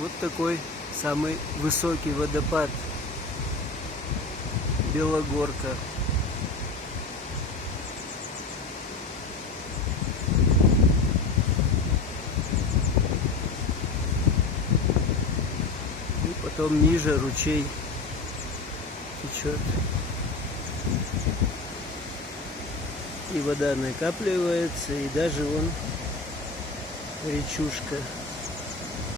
Вот такой самый высокий водопад Белогорка. И потом ниже ручей течет. И вода накапливается, и даже вон речушка.